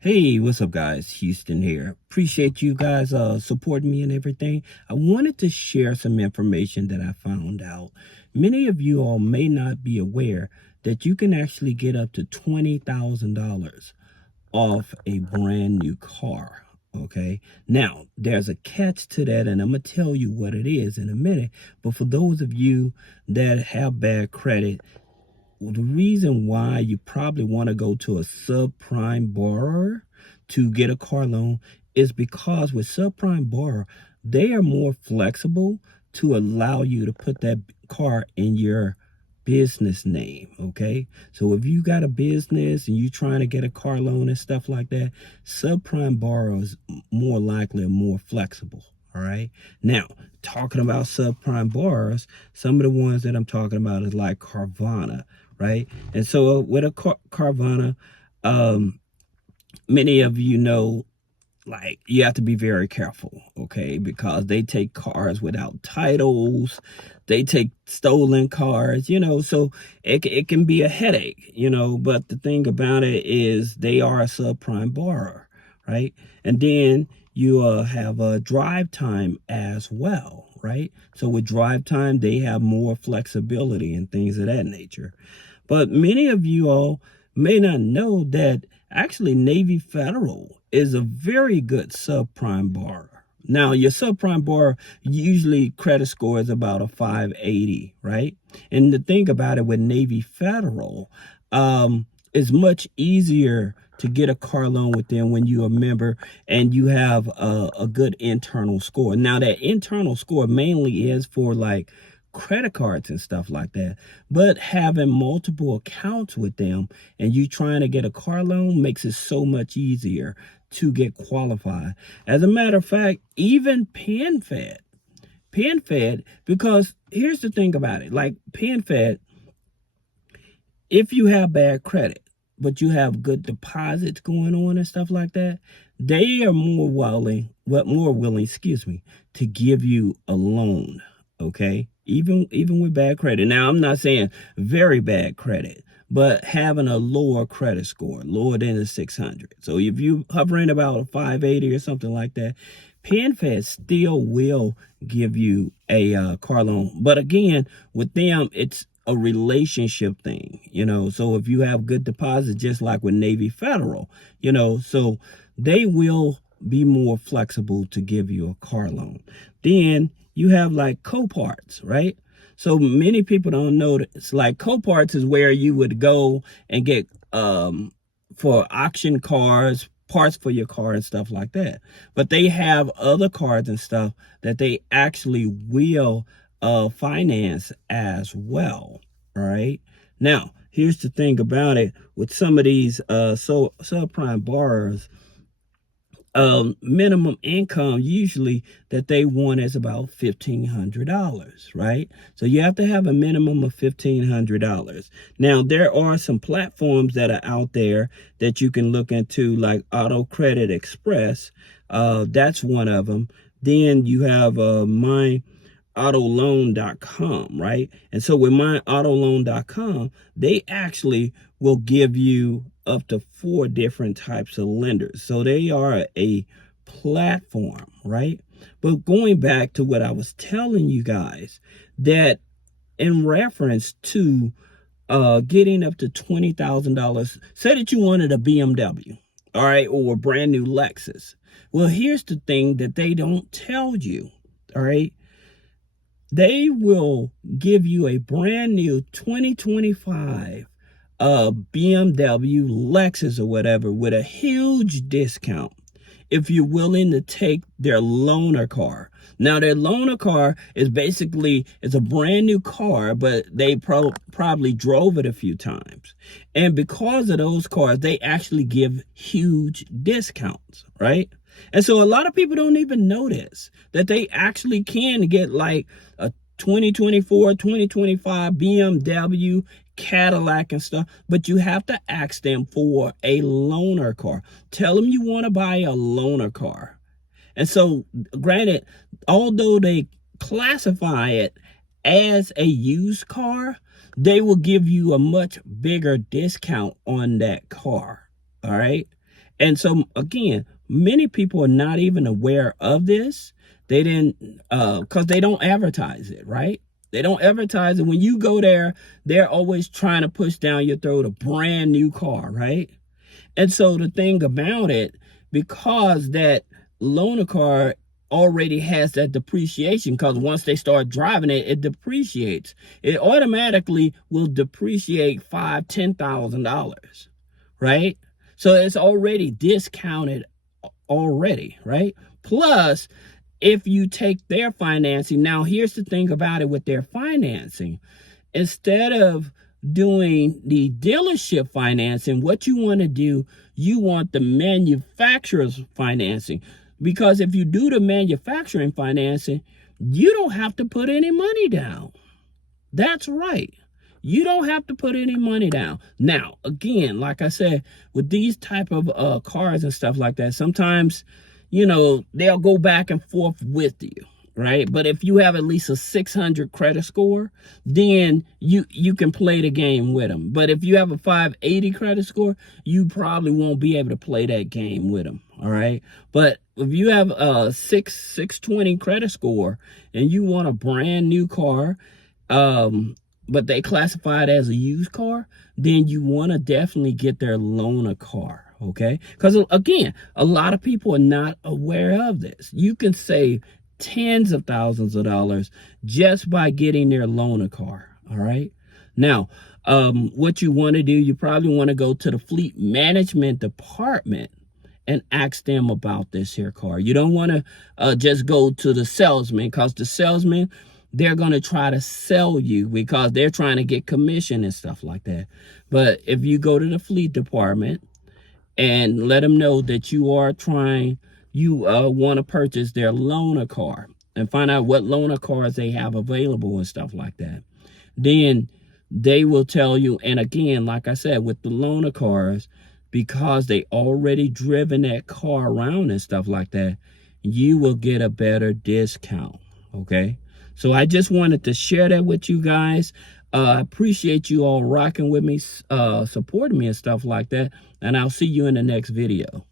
Hey, what's up, guys? Houston here. Appreciate you guys supporting me and everything. I wanted to share some information that I found out. Many of you all may not be aware that you can actually get up to $20,000 off a brand new car. Okay. Now, there's a catch to that, and I'm going to tell you what it is in a minute. But for those of you that have bad credit, the reason why you probably want to go to a subprime borrower to get a car loan is because with subprime borrower, they are more flexible to allow you to put that car in your business name. Okay, so if you got a business and you trying to get a car loan and stuff like that, subprime borrowers more likely are more flexible. All right, now talking about subprime borrowers, some of the ones that I'm talking about is like Carvana, right? And so with a Carvana, um, many of you know, like, you have to be very careful, okay? Because they take cars without titles, they take stolen cars, so it can be a headache, but the thing about it is they are a subprime borrower, right? And then you have a drive time as well, right? So with drive time, they have more flexibility and things of that nature. But many of you all may not know that actually Navy Federal is a very good subprime borrower. Now, your subprime borrower, usually credit score is about a 580, right? And the thing about it with Navy Federal, it's much easier to get a car loan with them when you're a member and you have a good internal score. Now, that internal score mainly is for like credit cards and stuff like that, but having multiple accounts with them and you trying to get a car loan makes it so much easier to get qualified. As a matter of fact, even PenFed, because here's the thing about it, like PenFed, if you have bad credit, but you have good deposits going on and stuff like that, they are more willing, to give you a loan. Okay, even with bad credit. Now, I'm not saying very bad credit, but having a lower credit score, lower than a 600. So if you hovering about a 580 or something like that, PenFed still will give you a car loan. But again, with them, it's a relationship thing, so if you have good deposits, just like with Navy Federal, so they will be more flexible to give you a car loan. Then you have like Coparts, right? So many people don't know that it's like Coparts is where you would go and get for auction cars, parts for your car and stuff like that. But they have other cars and stuff that they actually will finance as well. All right. Now, here's the thing about it with some of these subprime borrowers, minimum income usually that they want is about $1,500, right? So you have to have a minimum of $1,500. Now, there are some platforms that are out there that you can look into, like Auto Credit Express. That's one of them. Then you have myautoloan.com, right? And so with myautoloan.com, they actually will give you up to 4 different types of lenders. So they are a platform, right? But going back to what I was telling you guys, that in reference to getting up to $20,000, say that you wanted a BMW, all right, or a brand new Lexus. Well, here's the thing that they don't tell you, all right? They will give you a brand new 2025 BMW, Lexus, or whatever with a huge discount if you're willing to take their loaner car. Now, their loaner car is basically, it's a brand new car, but they probably drove it a few times. And because of those cars, they actually give huge discounts, right? And so a lot of people don't even notice that they actually can get like a 2024, 2025 BMW, Cadillac and stuff, but you have to ask them for a loaner car. Tell them you want to buy a loaner car. And so, granted, although they classify it as a used car, they will give you a much bigger discount on that car. All right. And so again, many people are not even aware of this. They didn't, because they don't advertise it, right? They don't advertise it. When you go there, they're always trying to push down your throat a brand new car, right? And so the thing about it, because that loaner car already has that depreciation, because once they start driving it, it depreciates. It automatically will depreciate $5,000, $10,000, right? So it's already discounted already, right? Plus, if you take their financing, now here's the thing about it with their financing. Instead of doing the dealership financing, what you want to do, you want the manufacturer's financing. Because if you do the manufacturing financing, you don't have to put any money down. That's right. You don't have to put any money down. Now, again, like I said, with these type of cars and stuff like that, sometimes, they'll go back and forth with you, right? But if you have at least a 600 credit score, then you can play the game with them. But if you have a 580 credit score, you probably won't be able to play that game with them, all right? But if you have a 620 credit score and you want a brand new car, but they classify it as a used car, then you want to definitely get their loaner car, okay? Because again, a lot of people are not aware of this. You can save tens of thousands of dollars just by getting their loaner car, all right? Now, what you want to do, you probably want to go to the fleet management department and ask them about this here car. You don't want to just go to the salesman, because the salesman, they're going to try to sell you because they're trying to get commission and stuff like that. But if you go to the fleet department and let them know that you want to purchase their loaner car and find out what loaner cars they have available and stuff like that, then they will tell you. And again, like I said, with the loaner cars, because they already driven that car around and stuff like that, you will get a better discount, okay? So I just wanted to share that with you guys. I appreciate you all rocking with me, supporting me and stuff like that. And I'll see you in the next video.